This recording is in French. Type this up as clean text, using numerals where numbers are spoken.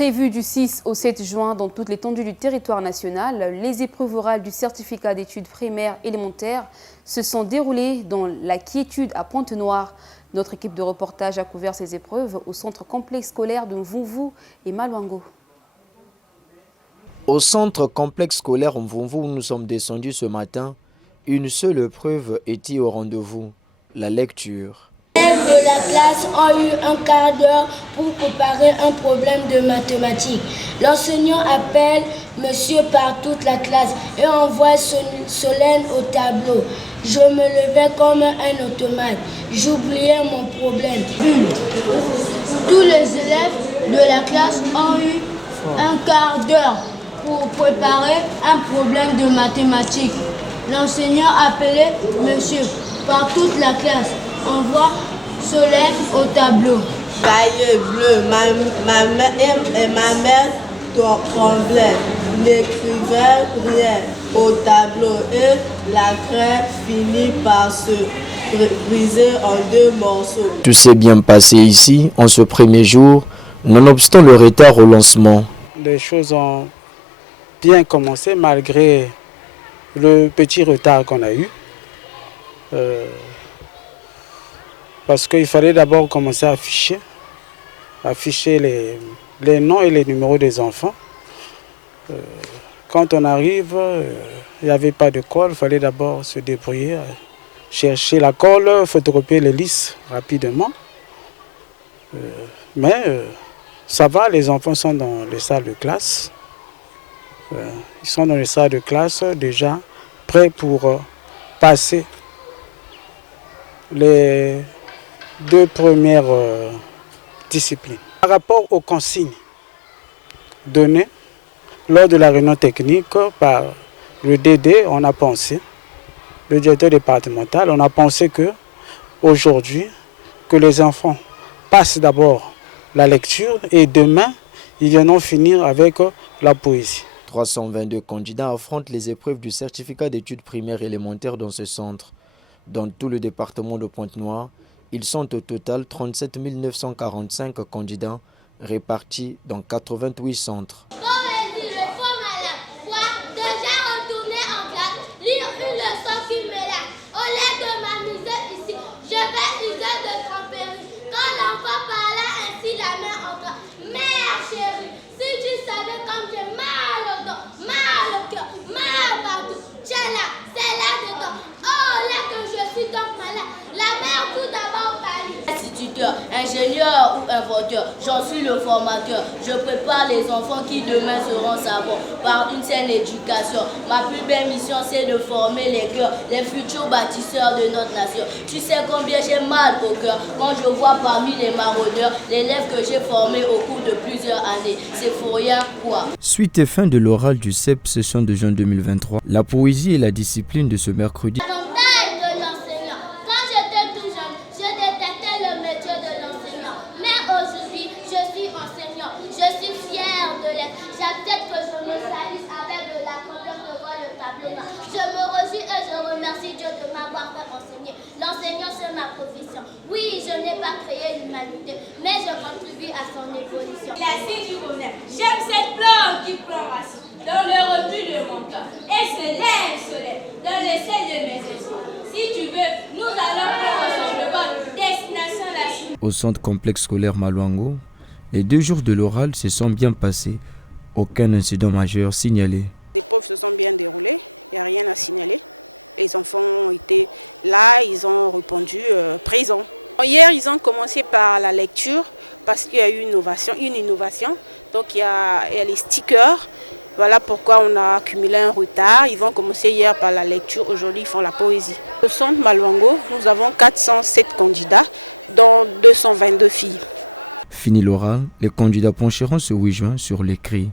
Prévues du 6 au 7 juin dans toute l'étendue du territoire national, les épreuves orales du certificat d'études primaires élémentaires se sont déroulées dans la quiétude à Pointe-Noire. Notre équipe de reportage a couvert ces épreuves au centre complexe scolaire de Mvumvu et Maluango. Au centre complexe scolaire Mvumvu où nous sommes descendus ce matin, une seule épreuve était au rendez-vous, la lecture. Les élèves de la classe ont eu un quart d'heure pour préparer un problème de mathématiques. L'enseignant appelle monsieur par toute la classe et envoie Solène au tableau. Je me levais comme un automate. J'oubliais mon problème. Tous les élèves de la classe ont eu un quart d'heure pour préparer un problème de mathématiques. L'enseignant appelait monsieur par toute la classe. Envoie Solène au tableau. Cahier bleu, ma mère tremblait, n'écrivait rien au tableau et la craie finit par se briser en deux morceaux. Tout s'est bien passé ici en ce premier jour, nonobstant le retard au lancement. Les choses ont bien commencé malgré le petit retard qu'on a eu. Parce qu'il fallait d'abord commencer à afficher les noms et les numéros des enfants. Quand on arrive, il n'y avait pas de colle, il fallait d'abord se débrouiller, chercher la colle, photocopier les listes rapidement. Mais ça va, les enfants sont dans les salles de classe. Ils sont dans les salles de classe déjà prêts pour passer les deux premières disciplines. Par rapport aux consignes données lors de la réunion technique par le DD, on a pensé, le directeur départemental, on a pensé que aujourd'hui, que les enfants passent d'abord la lecture et demain, ils viendront finir avec la poésie. 322 candidats affrontent les épreuves du certificat d'études primaires élémentaires dans ce centre. Dans tout le département de Pointe-Noire, ils sont au total 37 945 candidats répartis dans 88 centres. Poésie, le faux malade, voir, déjà retourner en classe, lire une leçon qui me lâche. Au lieu de m'amuser ici, je vais user de tromperie. Quand l'enfant parla ainsi, la main en toi. Mère chérie, si tu savais comme j'ai mal au dos, mal au cœur, mal partout, tu es là, c'est là dedans. Oh là que je suis donc malade, la mère tout d'abord parle. Instituteur, ingénieur ou inventeur, j'en suis le formateur. Je prépare les enfants qui demain seront savants par une saine éducation. Ma plus belle mission c'est de former les cœurs, les futurs bâtisseurs de notre nation. Tu sais combien j'ai mal au cœur quand je vois parmi les maraudeurs l'élève que j'ai formé au cours de plusieurs années. C'est pour rien quoi. Suite et fin de l'oral du CEP session de juin 2023, la poésie est la discipline de ce mercredi. J'accepte que je me salisse avec de la candeur devant le tableau noir. Je me réjouis et je remercie Dieu de m'avoir fait enseigner. L'enseignant, c'est ma profession. Oui, je n'ai pas créé l'humanité, mais je contribue à son évolution. La fille du bonheur, j'aime cette plante qui prend racine dans le rebut de mon cœur et se lève dans le ciel de mes espoirs. Si tu veux, nous allons prendre ensemble votre destination la Chine. Au centre complexe scolaire Maluango, les 2 jours de l'oral se sont bien passés. Aucun incident majeur signalé. Les épreuves se sont bien déroulées, il n'y a rien à signaler. Les enfants ont été là, ils ont répondu présents. Hier, ils ont commencé par la lecture parce qu'il y a eu une innovation. Donc il y a les stickers. Voilà pourquoi on a accumulé un retard. Ils vont commencer hier par la lecture, aujourd'hui ils font la poésie. Au centre Maluango, nous avons 407 candidats, dont 222 filles. Fini l'oral, les candidats pencheront ce 8 juin sur l'écrit.